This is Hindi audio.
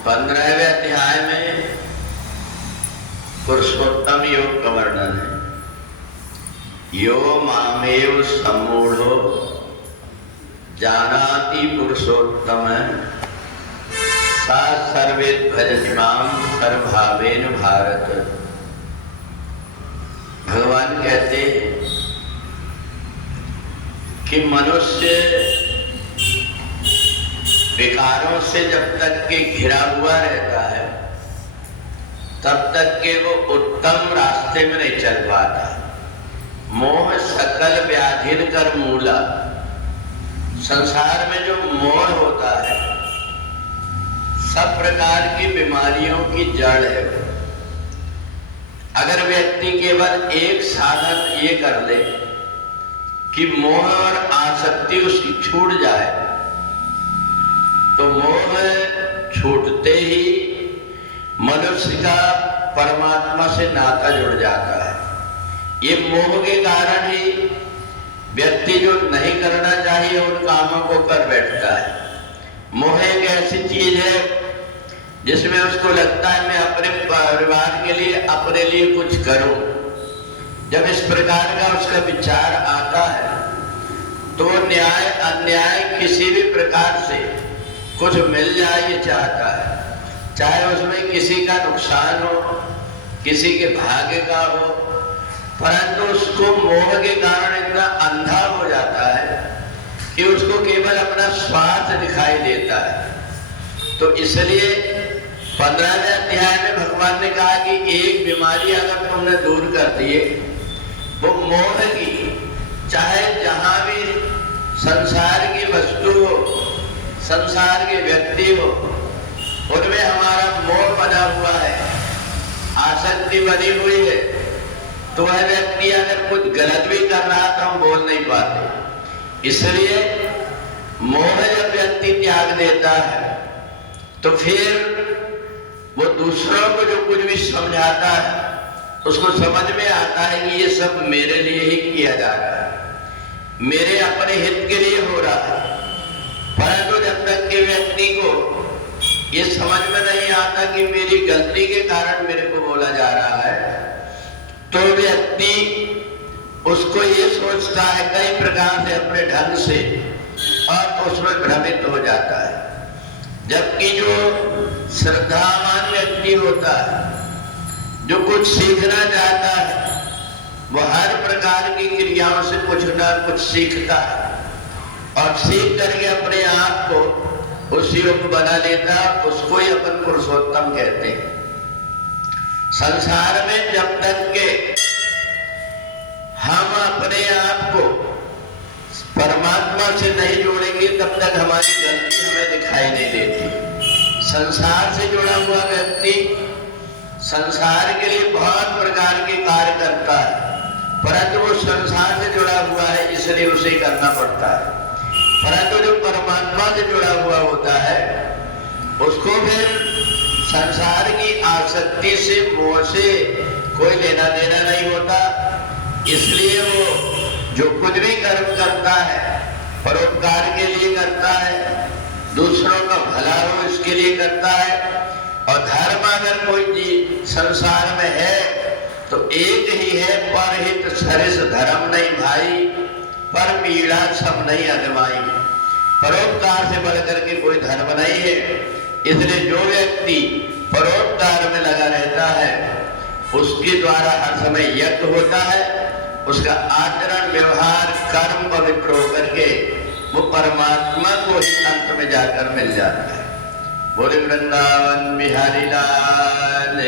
15वें अध्याय में पुरुषोत्तम योग का वर्णन है। यो मामेव सम्मूढ़ो जानाति पुरुषोत्तम सा सर्वे भजति मां सर्वभावेन भारत। भगवान कहते हैं कि मनुष्य विकारों से जब तक के घिरा हुआ रहता है तब तक के वो उत्तम रास्ते में नहीं चल पाता। मोह सकल व्याधिन कर मूला। संसार में जो मोह होता है सब प्रकार की बीमारियों की जड़ है। अगर व्यक्ति केवल एक साधन ये कर ले कि मोह और आसक्ति उसकी छूट जाए तो मोह छूटते ही मनुष्य का परमात्मा से नाता जुड़ जाता है। ये मोह के कारण ही व्यक्ति जो नहीं करना चाहिए उन कामों को कर बैठता है। मोह एक ऐसी चीज है जिसमें उसको लगता है मैं अपने परिवार के लिए अपने लिए कुछ करूं। जब इस प्रकार का उसका विचार आता है तो न्याय अन्याय किसी भी प्रकार से कुछ मिल जाए ये चाहता है, चाहे उसमें किसी का नुकसान हो, किसी के भाग्य का हो, परंतु उसको मोह के कारण इतना अंधा हो जाता है कि उसको केवल अपना स्वार्थ दिखाई देता है। तो इसलिए 15वें अध्याय में भगवान ने कहा कि एक बीमारी अगर तुमने दूर कर दिए वो मोह की, चाहे जहां भी संसार की वस्तु हो, संसार के व्यक्ति हो, उनमें हमारा मोह बना हुआ है, आसक्ति बनी हुई है, तो वह व्यक्ति अगर कुछ गलत भी कर रहा तो हम बोल नहीं पाते। इसलिए मोह जब व्यक्ति त्याग देता है तो फिर वो दूसरों को जो कुछ भी समझाता है उसको समझ में आता है कि ये सब मेरे लिए ही किया जा रहा है, मेरे अपने हित के लिए हो रहा है। परंतु जब तक के व्यक्ति को ये समझ में नहीं आता कि मेरी गलती के कारण मेरे को बोला जा रहा है तो व्यक्ति उसको ये सोचता है कई प्रकार से अपने ढंग से और उसमें भ्रमित हो जाता है। जबकि जो श्रद्धावान व्यक्ति होता है, जो कुछ सीखना चाहता है, वो हर प्रकार की क्रियाओं से कुछ ना कुछ सीखता है और सीख करके अपने आप को उस योग बना लेता, उसको ही अपन पुरुषोत्तम कहते हैं। संसार में जब तक के हम अपने आप को परमात्मा से नहीं जोड़ेंगे तब तक हमारी गलती हमें दिखाई नहीं देती। संसार से जुड़ा हुआ व्यक्ति संसार के लिए बहुत प्रकार के कार्य करता है, परंतु वो संसार से जुड़ा हुआ है इसलिए उसे करना पड़ता है। परंतु जो परमात्मा से जुड़ा हुआ होता है उसको फिर संसार की आसक्ति से, मोह से कोई लेना देना नहीं होता। इसलिए वो जो कुछ भी कर्म करता है परोपकार के लिए करता है, दूसरों का भला हो इसके लिए करता है। और धर्म अगर कोई संसार में है तो एक ही है, परहित सरिस धर्म नहीं भाई, पर पीड़ा सब नहीं अजमाई। परोपकार से बढ़कर के कोई धर्म नहीं है। इसलिए जो व्यक्ति परोपकार में लगा रहता है उसके द्वारा हर समय यज्ञ होता है, उसका आचरण व्यवहार कर्म पवित्र होकर के वो परमात्मा को ही अंत में जाकर मिल जाता है। बोले वृंदावन बिहारी लाल।